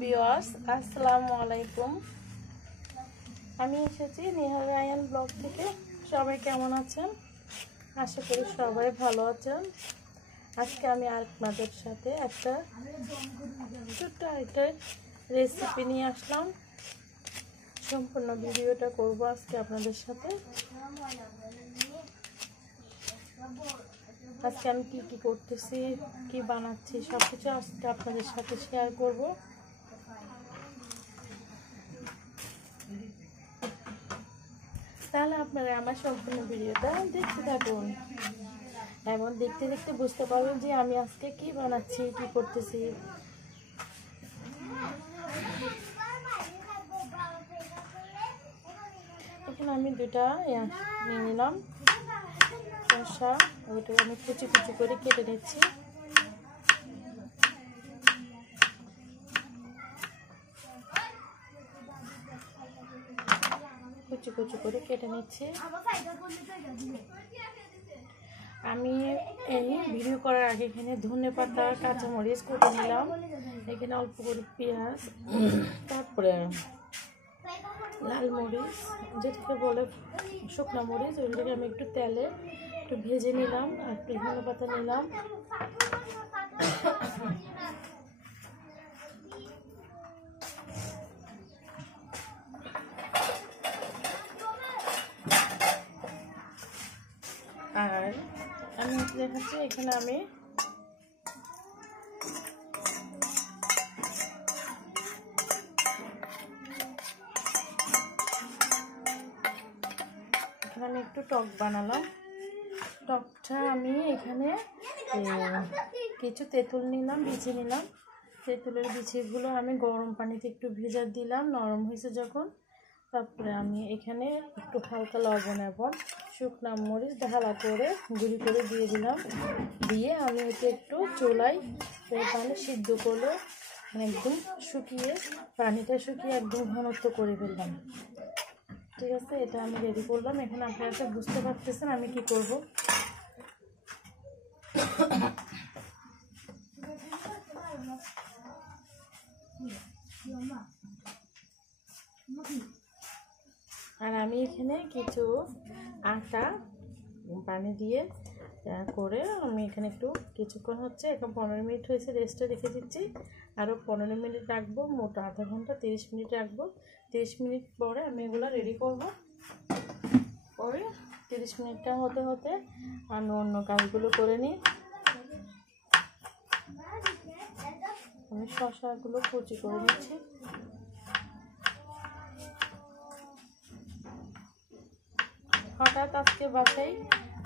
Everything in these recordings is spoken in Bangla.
ভিউয়ার্স, আসসালামু আলাইকুম। আমি এসেছি নিহাল রায়ান ব্লগ থেকে। সবাই কেমন আছেন? আশা করি সবাই ভালো আছেন। আজকে আমি আপনাদের সাথে একটা ছোট্ট একটা রেসিপি নিয়ে আসলাম। সম্পূর্ণ ভিডিওটা করব আজকে আপনাদের সাথে। আজকে আমি কি করতেছি, কি বানাচ্ছি, সবকিছু আজকে আপনাদের সাথে শেয়ার করব। তাহলে আপনারা আমার সম্পূর্ণ ভিডিওটা দেখতে থাকুন এবং দেখতে দেখতে বুঝতে পারবেন যে আমি আজকে কি বানাচ্ছি, কি করতেছি। এখন আমি দুটা নিয়ে নিলাম শসা, ওইটা আমি কুচি কুচি করে কেটে নিচ্ছি। কুচি কুচি করে কেটে নিচ্ছি। আমি এই ভিডিও করার আগে এখানে ধনেপাতা, কাঁচামরিচ কুটে নিলাম। এখানে অল্প করে পেঁয়াজ, তারপরে লাল মরিচ যেটাকে বলে শুকনো মরিচ, ওইটাকে আমি একটু তেলে একটু ভেজে নিলাম। আর একটু ধনেপাতা নিলাম। আর আমি দেখাচ্ছি এখানে আমি একটু টক বানালাম। টকটা আমি এখানে কিছু তেঁতুল নিলাম, বিছে নিলাম। তেঁতুলের বিচিগুলো আমি গরম পানিতে একটু ভেজা দিলাম, নরম হয়েছে যখন। তারপরে আমি এখানে একটু হালকা লবণ এবং শুকনো মরিচ ঢালা করে গুঁড়ি করে দিয়ে দিলাম। দিয়ে আমি এতে একটু চুলায় পানি সিদ্ধ করলে একদম শুকিয়ে, পানিটা শুকিয়ে একদম ঘনত্ব করে ফেললাম। ঠিক আছে, এটা আমি রেডি করলাম। এখন আপনারা বুঝতে পারতেছেন আমি কি করব। আর আমি এখানে কিছু আটা পানি দিয়ে করে আমি এখানে একটু কিছুক্ষণ হচ্ছে, এখন 15 মিনিট হয়েছে, রেস্টে রেখে দিচ্ছি। আরও 15 মিনিট রাখবো, মোট আধা ঘন্টা 30 মিনিট রাখবো। 30 মিনিট পরে আমি এগুলো রেডি করব। পরে 30 মিনিটটা হতে হতে আমি অন্য কাজগুলো করে নিই। আমি শসাগুলো কুচি করে নিচ্ছি। হঠাৎ আজকে বাসায়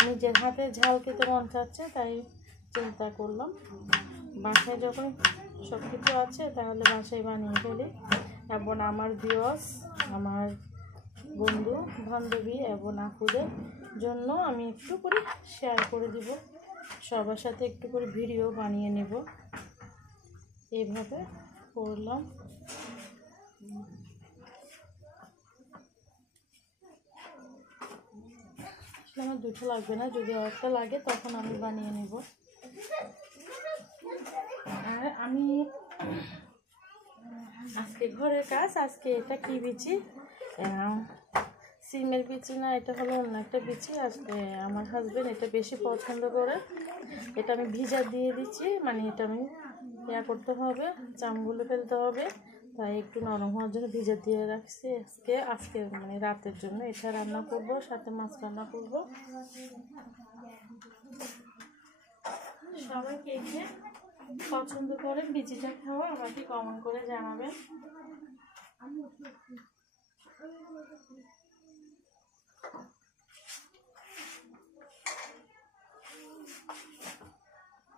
নিজের হাতে ঝাল খেতে মন চাচ্ছে, তাই চিন্তা করলাম বাসায় যখন সব কিছু আছে তাহলে বাসায় বানিয়ে ফেলি। এবং আমার ভিউয়ার্স, আমার বন্ধু বান্ধবী এবং আপুদের জন্য আমি একটু করে শেয়ার করে দিব, সবার সাথে একটু করে ভিডিও বানিয়ে নেব। এইভাবে করলাম। আমার দুটো লাগবে না, যদি একটা লাগে তখন আমি বানিয়ে নেব। আর আমি আজকে ঘরের কাজ, আজকে এটা কি বিচি, সিমের বিচি না, এটা হলো অন্য একটা বিচি। আজকে আমার হাজবেন্ড এটা বেশি পছন্দ করে। এটা আমি ভিজা দিয়ে দিচ্ছি, মানে এটা আমি করতে হবে, চামগুলো ফেলতে হবে, তাই একটু নরম হওয়ার জন্য ভিজা দিয়ে রাখছি। আজকে মানে রাতের জন্য এটা রান্না করব, সাথে মাছ রান্না করব। সবাই কে কে পছন্দ করেন বিচিটা খাওয়া আমাকে কমেন্ট করে জানাবেন।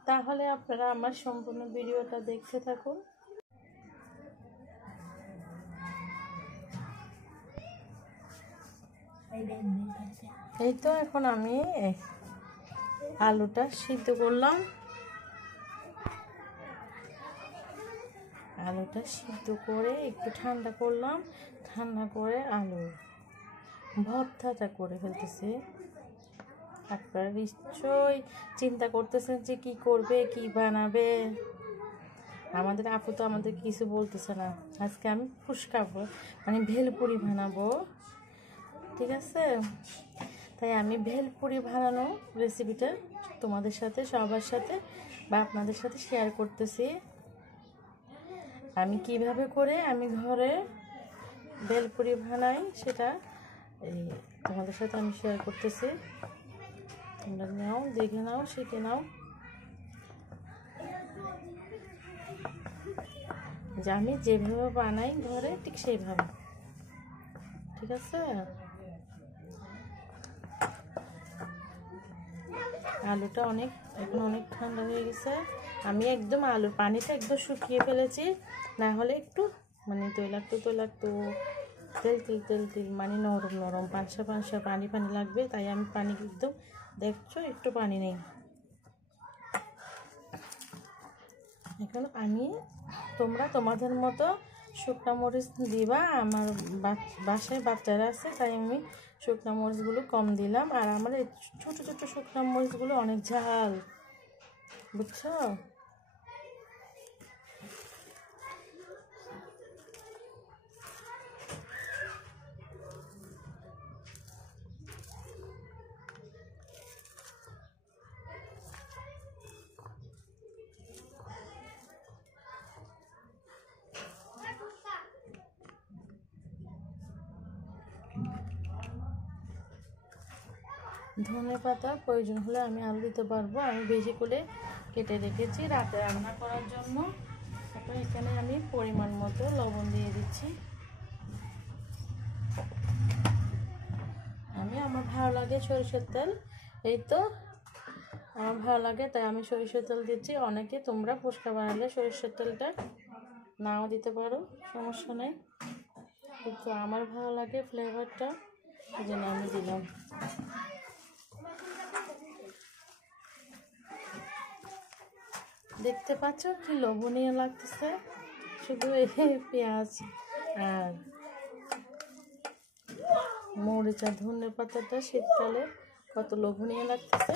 তাহলে আপনারা আমার সম্পূর্ণ ভিডিওটা দেখতে থাকুন। এই তো এখন আমি আলুটা সিদ্ধ করলাম। আলুটা সিদ্ধ করে একটু ঠান্ডা করলাম। ঠান্ডা করে আলু ভর্তাটা করে ফেলতেছি। আপনারা নিশ্চয়ই চিন্তা করতেছেন যে কি করবে, কি বানাবে। আমাদের আপু তো আমাদের কিছু বলতেছে না। আজকে আমি ফুচকা মানে ভেলপুরি বানাবো, ঠিক আছে? তাই আমি ভেলপুরি বানানো রেসিপিটা তোমাদের সাথে, সবার সাথে বা আপনাদের সাথে শেয়ার করতেছি। আমি কিভাবে করে আমি ঘরে ভেলপুরি বানাই সেটা তোমাদের সাথে আমি শেয়ার করতেছি। তোমরা নাও, দেখে নাও, শিখে নাও যে আমি যেভাবে বানাই ঘরে ঠিক সেইভাবে, ঠিক আছে? আলুটা এখন অনেক ঠান্ডা হয়ে গেছে। আমি একদম আলুর পানিটা একদম শুকিয়ে ফেলেছি, না হলে একটু মানে তৈলাক্ত তেল মানে নরম নরম পানসা পানি লাগবে। তাই আমি পানি একদম, দেখছো একটু পানি নেই। এখন তোমরা তোমাদের মতো শুকনো মরিচ দিবা। আমার বাসায় বাচ্চারা আছে, তাই আমি শুকনো মরিচগুলো কম দিলাম। আর আমার এই ছোটো ছোটো শুকনো মরিচগুলো অনেক ঝাল, বুঝছো? ধনে পাতা প্রয়োজন হলে আমি আলু দিতে পারবো। আমি বেশি করে কেটে রেখেছি রাতে রান্না করার জন্য। এখন এখানে আমি পরিমাণ মতো লবণ দিয়ে দিচ্ছি। আমার ভালো লাগে সরিষার তেল, এই তো আমার ভালো লাগে তাই আমি সরিষার তেল দিচ্ছি। অনেকে তোমরা ফুচকা বানালে সরিষার তেলটা নাও দিতে পারো, সমস্যা নেই, কিন্তু আমার ভালো লাগে ফ্লেভারটা, এই জন্য আমি দিলাম। দেখতে পাচ্ছ কি লোভনীয় লাগতেছে, শুধু পেঁয়াজ আর মরিচ আর ধনে পাতাটা শীতকালে কত লোভনীয় লাগতেছে।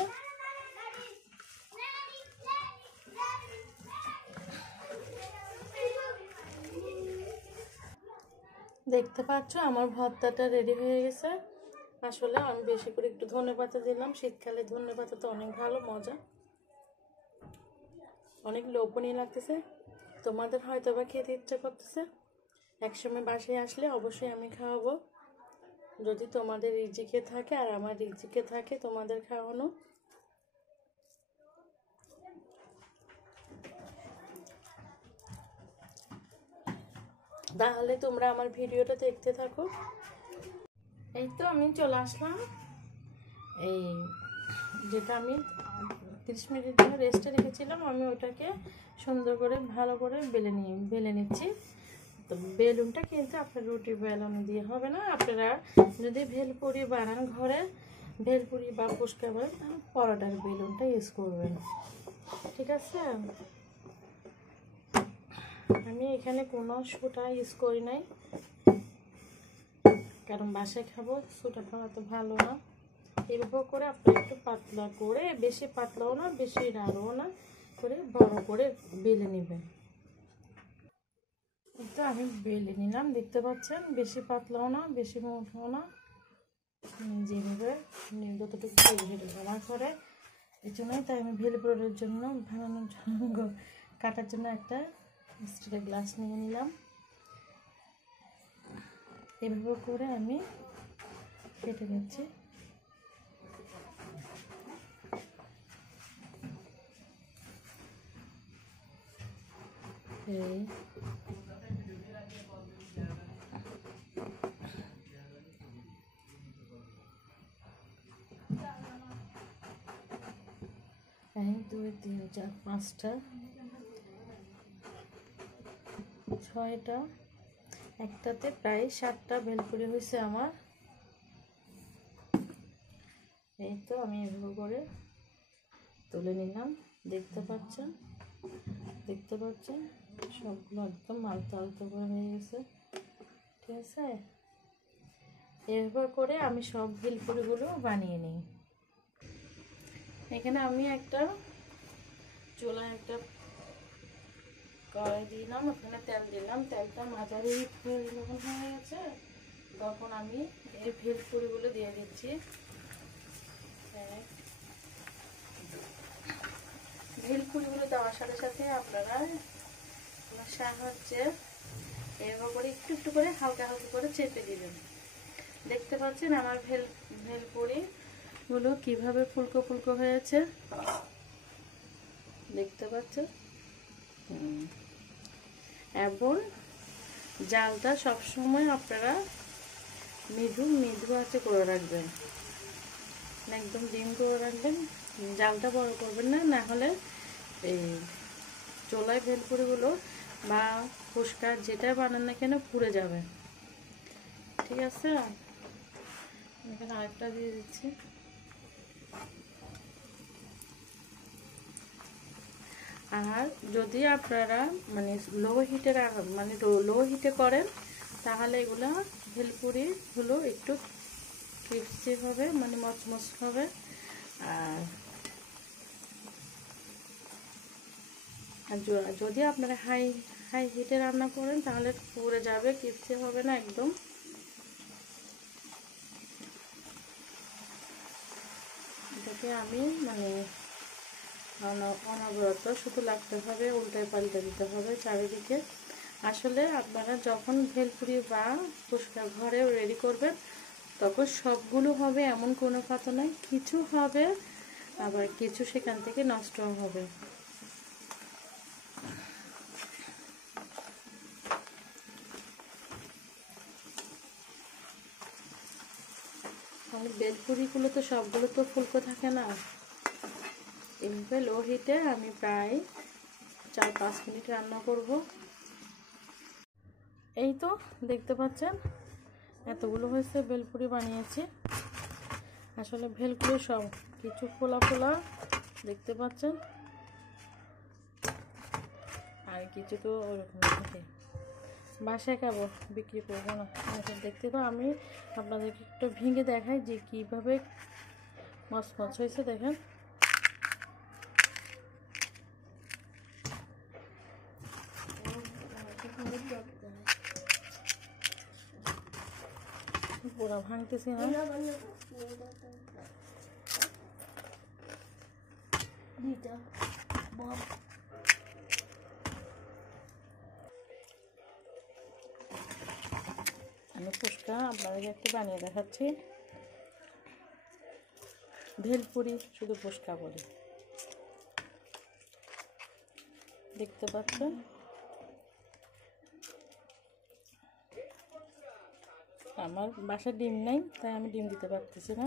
দেখতে পাচ্ছ আমার ভর্তাটা রেডি হয়ে গেছে। আসলে আমি বেশি করে একটু ধনে পাতা দিলাম, শীতকালে ধনে পাতা তো অনেক ভালো, মজা, অনেক লোভনীয় লাগতেছে। তোমাদের হয়তো বা খেতে ইচ্ছা করতেছে, একসময় বাসায় আসলে অবশ্যই আমি খাওয়াবো, যদি তোমাদের রিজিকে থাকে আর আমার রিজিকে থাকে তোমাদের খাওয়ানো। তাহলে তোমরা আমার ভিডিওটা দেখতে থাকো। এই তো আমি চলে আসলাম, এই যেটা আমি 30 মিনিট জন্য রেস্টে রেখেছিলাম, আমি ওটাকে সুন্দর করে ভালো করে বেলে নিচ্ছি। তো বেলুনটা কিন্তু আপনার রুটির বেলুন দিয়ে হবে না। আপনারা যদি ভেলপুরি বানান ঘরে, ভেলপুরি বা ফুচকা বানান, তাহলে পরোটার বেলুনটা ইউজ করবেন, ঠিক আছে? আমি এখানে কোনো সুতা ইউজ করি নাই, কারণ বাসায় খাবো, সুতা খাওয়া তো ভালো না। এরকম করে আপনারা একটু পাতলা করে, বেশি পাতলাও না বেশি রাড়ও না করে, বড় করে বেলে নেবেন। তো আমি বেলে নিলাম, দেখতে পাচ্ছেন, বেশি পাতলাও না বেশি মোটাও না, যেভাবে যতটুকু আমার করে এই জন্যই। তাই আমি ভেলপুরের জন্য বানানোর জন্য কাটার জন্য একটা স্টিলের গ্লাস নিয়ে নিলাম। এভাবে করে আমি কেটে নিচ্ছি। এই এক 2 3 4 5টা 6টা, একটাতে প্রায় 7টা ভেলপুরি হয়েছে আমার। এই তো আমি এভাবে করে তুলে নিলাম, দেখতে পাচ্ছেন সবগুলো একদম আলতো আলতো করে হয়ে গেছে, ঠিক আছে? এভাবে করে আমি সব ভেলপুরিগুলো বানিয়ে নিই। এখানে আমি একটা চুলায় একটা কড়াই দিলাম, ওখানে তেল দিলাম, তেলটা মাঝারি যখন হয়ে গেছে তখন আমি এই ভেলপুরিগুলো দিয়ে দিচ্ছি। ভেলপুরিগুলো দেওয়ার সাথে সাথে আপনারা সাহায্যে এভাবে করে একটু একটু করে হালকা হালকা করে চেপে দিবেন। দেখতে পাচ্ছেন আমার ভেলপুরি গুলো কিভাবে ফুলকো ফুলকো হয়েছে, দেখতে পাচ্ছেন। এবং জালটা সবসময় আপনারা মৃদু আঁচে করে রাখবেন, একদম ডিম করে রাখবেন, জালটা বড় করবেন না, না হলে এই চোলায় ভেলপুরিগুলো বা ফুচকা যেটা বানান না কেন পুড়ে যাবে। ঠিক আছে, এখানে আরেকটা দিয়ে দিচ্ছি। আর যদি আপনারা মানে লো হিটে করেন তাহলে এগুলো ভেলপুরিগুলো একটু ক্রিস্পি হবে, মানে মচমচ হবে। আর যদি আপনারা হাই হিটে রান্না করেন তাহলে পুড়ে যাবে, ক্রিস্পি হবে না একদম। এটাকে আমি মানে অনবরত শুধু লাগতে হবে, উল্টায় পাল্টে দিতে হবে চারিদিকে। আসলে আপনারা যখন ভেলপুরি বা ফুচকা ঘরে রেডি করবেন তখন সবগুলো হবে এমন কোনো কথা নাই, কিছু হবে আবার কিছু সেখান থেকে নষ্ট হবে। ভেলপুরিগুলো তো সবগুলো তো ফুলকো থাকে না। এইভাবে লো হিটে আমি প্রায় 4-5 মিনিট রান্না করব। এই তো দেখতে পাচ্ছেন এতগুলো হয়েছে ভেলপুরি বানিয়েছি। আসলে ভেলপুরি সব কিছু ফোলা ফোলা দেখতে পাচ্ছেন, আর কিছু তো ওরকম থাকে। বাসায় খাবো, বিক্রি করবো না। দেখতে তো আমি আপনাদেরকে একটু ভেঙে দেখাই যে কীভাবে মচমচ হয়েছে। দেখেন পুরা ভাঙতেছি না। আমি ফুচকা আপনাদেরকে একটু বানিয়ে দেখাচ্ছি। ভেলপুরি শুধু ফুচকা বলি, দেখতে পাচ্ছেন। আমার বাসায় ডিম নাই তাই আমি ডিম দিতে পারতেছি না।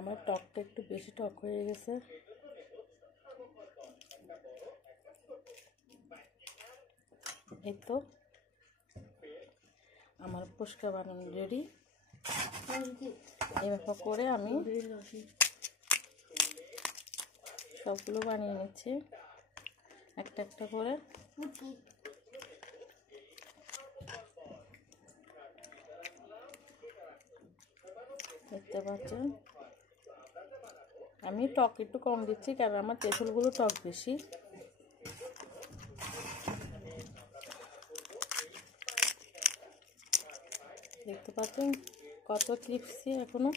আমার টকটা একটু বেশি টক হয়ে গেছে। এই তো আমার ফুচকা বানানো রেডি। এভাবে করে আমি সবগুলো বানিয়ে নিচ্ছি একটা একটা করে। দেখতে পাচ্ছেন আমি টক একটু কম দিচ্ছি কারণ আমার তেঁতুলগুলো টক বেশি। দেখতে পাচ্ছেন কত ক্রিস্পি এখনো।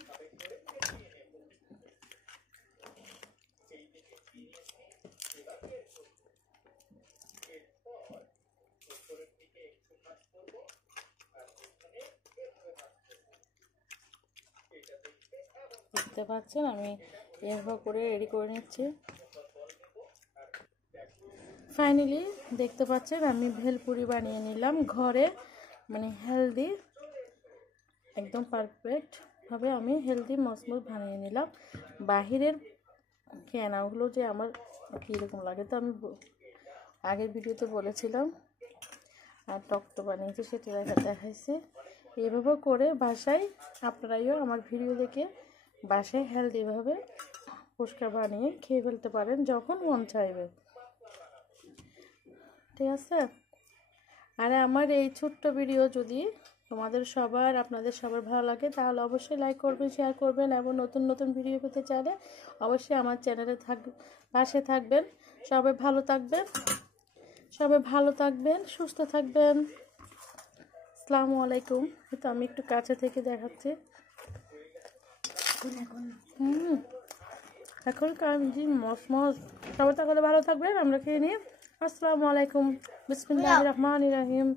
দেখতে পাচ্ছেন আমি এভাবে করে রেডি করে নিচ্ছি। ফাইনালি দেখতে পাচ্ছেন আমি ভেলপুরি বানিয়ে নিলাম ঘরে, মানে হেলদি, একদম পারফেক্ট ভাবে আমি হেলদি মচমচ বানিয়ে নিলাম। বাহিরের কেনাগুলো যে আমার কীরকম লাগে তো আমি আগের ভিডিওতে বলেছিলাম। আর টকটো বানিয়েছি সেটা দেখাইছি। এভাবে করে বাসায় আপনারাও আমার ভিডিও দেখে বাসায় হেলদিভাবে ফুচকা বানিয়ে খেয়ে ফেলতে পারেন যখন মন চাইবে। ঠিক আছে, আর আমার এই ছোট্ট ভিডিও যদি তোমাদের সবার আপনাদের সবার ভালো লাগে তাহলে অবশ্যই লাইক করবেন, শেয়ার করবেন এবং নতুন নতুন ভিডিও পেতে চাইলে অবশ্যই আমার চ্যানেলে পাশে থাকবেন। সবাই ভালো থাকবেন, সুস্থ থাকবেন। আসসালামু আলাইকুম। তো আমি একটু কাছে থেকে দেখাচ্ছি। এখন কাঞ্জি মসমস। সবাই তাহলে ভালো থাকবেন, আমরা খেয়ে নিই। আসসালামু আলাইকুম। বিসমিল্লাহির রহমানির রহিম।